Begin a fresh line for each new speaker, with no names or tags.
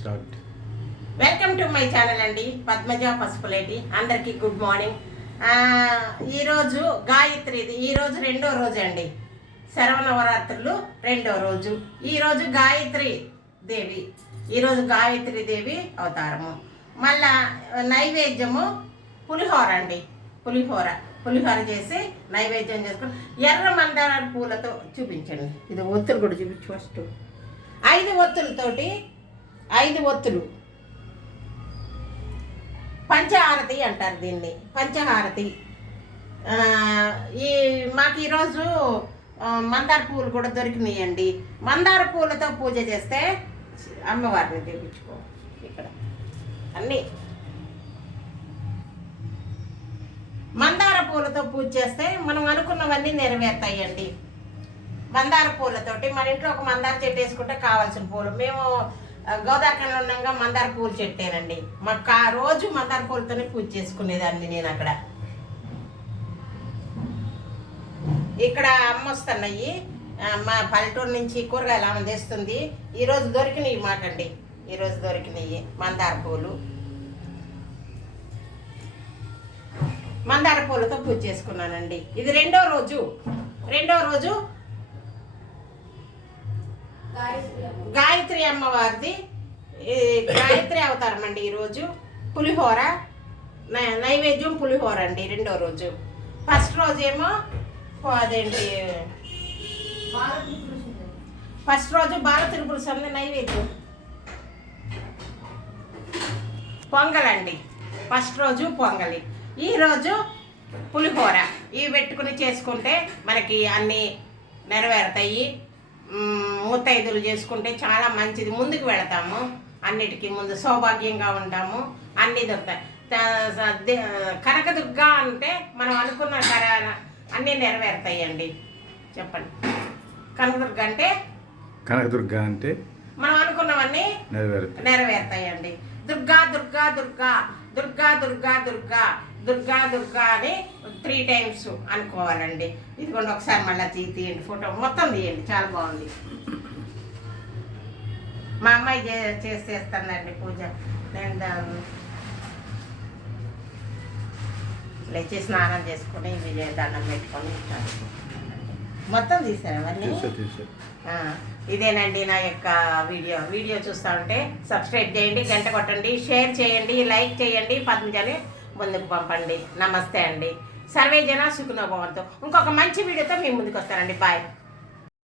Start.
Welcome to my channel అండి పద్మజ పసుపులేటి. అందరికీ good morning. ఈరోజు గాయత్రిది ఈరోజు రెండో రోజు అండి. శరవనవరాత్రులు రెండో రోజు. ఈరోజు గాయత్రి దేవి ఈరోజు గాయత్రి దేవి అవతారము. మళ్ళా నైవేద్యము పులిహోర అండి. పులిహోర పులిహోర చేసి నైవేద్యం చేసుకుని ఎర్ర మందార పూలతో చూపించండి. ఇది ఒత్తులు కూడా చూపించు ఫస్ట్ ఐదు ఒత్తులతోటి ఐదు ఒత్తులు. పంచహారతి అంటారు దీన్ని. పంచహారతి. ఈ మాకు ఈరోజు మందార పూలు కూడా దొరికినాయండి. మందార పూలతో పూజ చేస్తే అమ్మవారిని చూపించుకో. ఇక్కడ. అన్నీ. మందార పూలతో పూజ చేస్తే మనం అనుకున్నవన్నీ నెరవేరుతాయండి. మందార పూలతోటి మన ఇంట్లో ఒక మందార చెట్టు వేసుకుంటే కావాల్సిన పూలు మేము గోదావరిలో ఉండగా మందార పూలు చెట్టేనండి. మాకు ఆ రోజు మందార పూలతోనే పూజ చేసుకునేదాన్ని నేను అక్కడ. ఇక్కడ అమ్మ వస్తున్నాయి. మా పల్లెటూరు నుంచి కూరగాయలు ఆమె తెస్తుంది. ఈరోజు దొరికినాయి మాకండి. ఈరోజు దొరికినాయి మందార పూలు. మందార పూలతో పూజ చేసుకున్నానండి. ఇది రెండో రోజు. రెండో రోజు గాయత్రి అమ్మవారిది. ఈ గాయత్రి అవతారం అండి ఈరోజు. పులిహోర. నై- నైవేద్యం పులిహోర అండి రెండో రోజు. ఫస్ట్ రోజు ఏమో అదేంటి? ఫస్ట్ రోజు బాల తిరుపుల సంది నైవేద్యం. పొంగలండి. ఫస్ట్ రోజు పొంగలి. ఈ రోజు పులిహోర. ఇవి పెట్టుకుని చేసుకుంటే మనకి అన్నీ నెరవేరుతాయి. ముత్తైదులు చేసుకుంటే చాలా మంచిది. ముందుకు వెళతాము. అన్నిటికీ ముందు సౌభాగ్యంగా ఉంటాము. అన్నీ దొరుకుతాయి. కనకదుర్గ అంటే మనం అనుకున్న కర అన్నీ నెరవేరుతాయండి. చెప్పండి. కనకదుర్గ అంటే?
కనకదుర్గ అంటే
మనం అనుకున్నవన్నీ నెరవేరుతాయండి. దుర్గా దుర్గా దుర్గా దుర్గా దుర్గా దుర్గా దుర్గా దుర్గా అని త్రీ టైమ్స్ అనుకోవాలండి. ఇదిగోండి ఒకసారి మళ్ళీ తీ తీయండి ఫోటో. మొత్తం తీయండి చాలా బాగుంది. మా అమ్మాయి చే చేసేస్తానండి పూజ. నేను లేచి స్నానం చేసుకుని ఇవి దండం పెట్టుకొని మొత్తం తీసారు అవన్నీ ఆ, ఇదేనండి నా యొక్క వీడియో. వీడియో చూస్తూ ఉంటే సబ్స్క్రైబ్ చేయండి గంట కొట్టండి షేర్ చేయండి లైక్ చేయండి పద్మజని ముందుకు పంపండి. నమస్తే అండి. సర్వే జన సుఖనోభవంతో ఇంకొక మంచి వీడియోతో మీ ముందుకు వస్తానండి. బాయ్.